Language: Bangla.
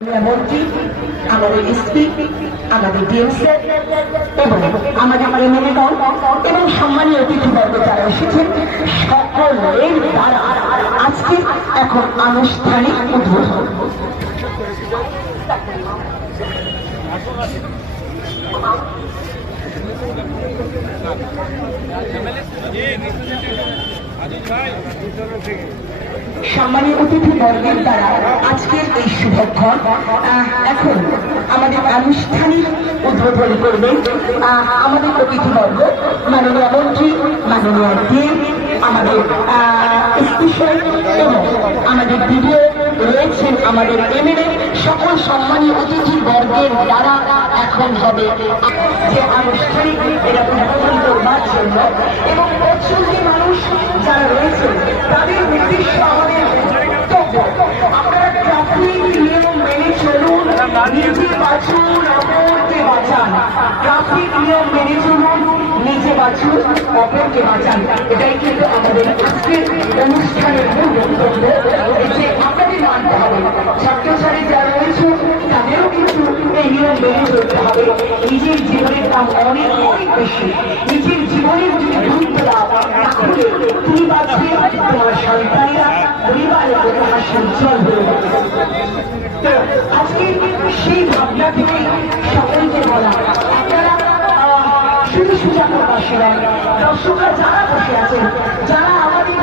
মন্ত্রী, আমাদের এসপি, আমাদের ডিএমসি এবং আমাদের এমএলএগণ এবং সম্মানীয় অতিথিবর্গ যারা এসেছেন সকলের দ্বারা আজকে এখন আনুষ্ঠানিক উদ্বোধন। সম্মানীয় অতিথিবর্গের দ্বারা আজকের এই শুভক্ষণ এখন আমাদের আনুষ্ঠানিক উদ্বোধন করবেন আমাদের অতিথিবর্গ, মাননীয় মন্ত্রী, মাননীয় ডিএম, আমাদের স্পেশাল এবং আমাদের ভিডিও রয়েছেন, আমাদের এমএলএ, সকল সম্মানীয় অতিথিবর্গের দ্বারা এখন হবে যে আনুষ্ঠানিক এটা উদ্বোধন করবার জন্য। এবং পছন্দের মানুষ যারা রয়েছে তাদের উদ্দেশ্য আমাদের আপনারা ট্রাফিক নিয়ম মেনে চলুন, নিজে বাঁচুন, অপরকে বাঁচান। ট্রাফিক নিয়ম মেনে চলুন, নিজে বাঁচুন, অপরকে বাঁচান। এটাই কিন্তু আমাদের আজকের অনুষ্ঠানের মূল বক্তব্য, যে আপনাদের মানতে হবে। ছাত্রছাত্রী যারা রয়েছে তাদেরও কিন্তু এই নিয়ম মেনে চলতে হবে। নিজের জীবনের দাম অনেক অনেক বেশি। নিজের জীবনের যদি গুরুত্ব দাও তাহলে তুমি বাঁচবে, তোমার সন্তানেরা পরিবারের প্রতি সঞ্চয় হয়ে যাবে। তো আজকে সেই ভাবনা থেকে সকলকে বলা, আপনারা শুধু সুজাপুরবাসীরা, দর্শকরা যারা বসে আছেন, যারা আমাদের